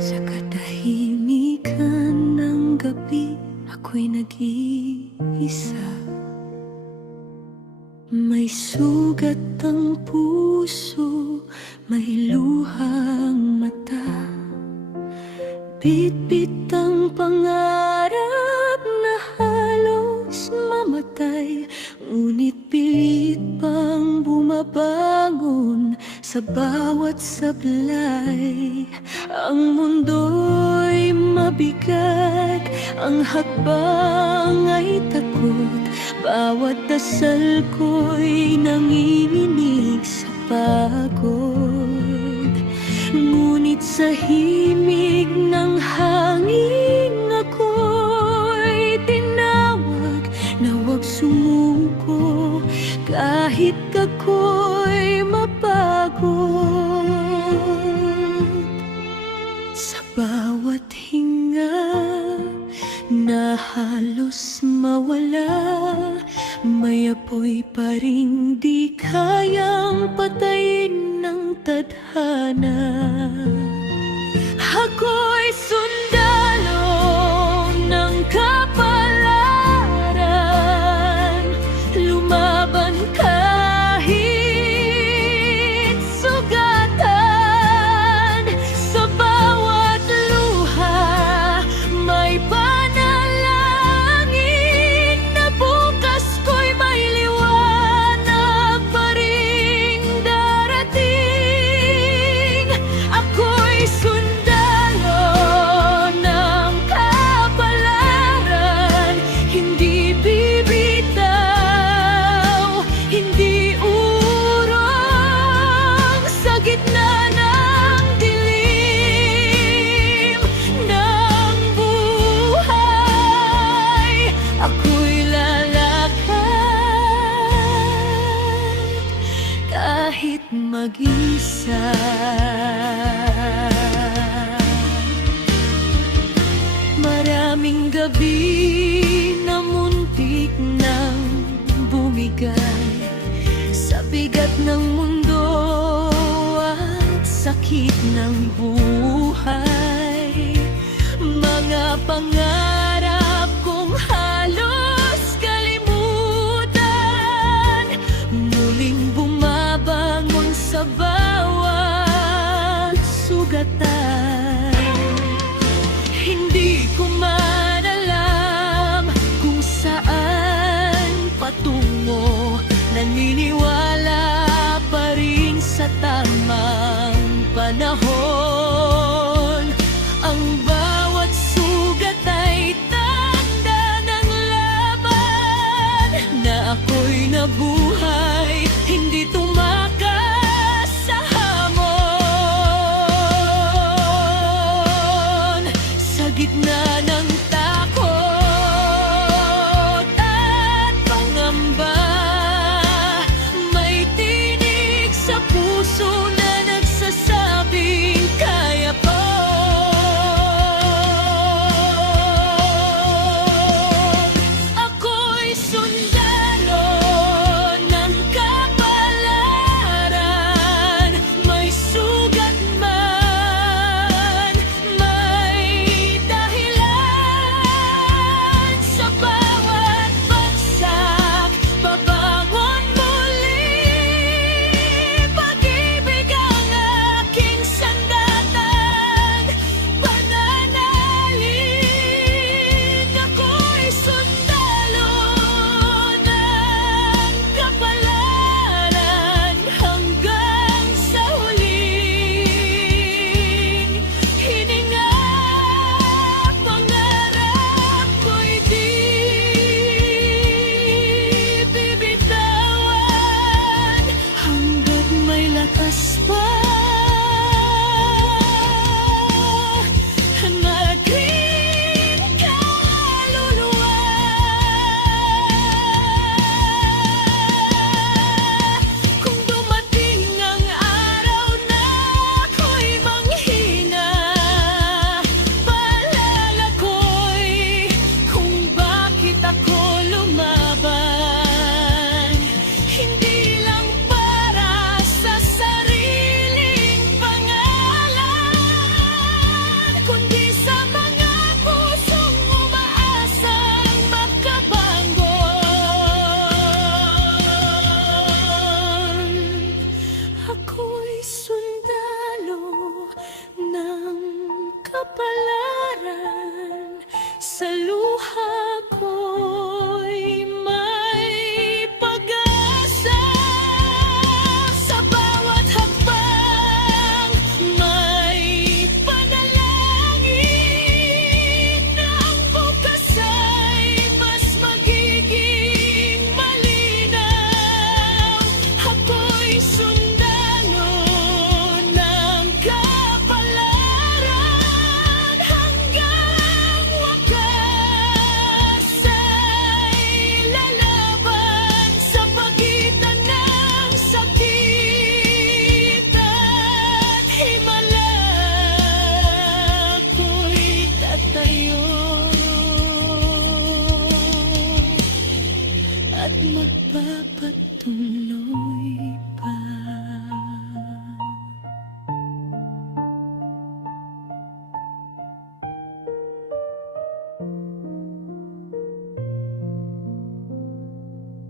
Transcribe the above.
Sa katahimikan ng gabi, ako'y nag-iisa. May sugat ang puso, may luhang mata. Bitbit ang pangarap na halos mamatay, ngunit pilit pang bumabangon sa bawat sablay. Ang mundo'y mabigat, ang hakbang ay takot. Bawat dasal ko'y nanginginig sa pagod. Ngunit sa himig ng hangin ako'y tinawag na huwag sumuko kahit ako'y mapagod. Sa bawat hinga na halos mawala, may apoy pa ring di kayang patayin ng tadhana. Ako'y sundalo ng kapalaran, lumaban kahit sugatan. Sa bawat luha may panalangin na bukas ko'y may liwanag pa ring darating. Ako'y sundalo ng kapalaran, hindi bibitaw, hindi urong sa gitna ng dilim ng buhay. Ako'y lalakad kahit mag-isa. Maraming gabi na muntik nang bumigay sa bigat ng mundo at sakit ng buhay. Mga pangarap kong halos kalimutan, muling bumabangon sa bawat sugatan. Hindi ko man alam kung saan patungo, naniniwala pa rin sa tamang panahon. Ang bawat sugat ay tanda ng laban, na ako'y nabuhay, hindi tumakas sa hamon. Sa gitna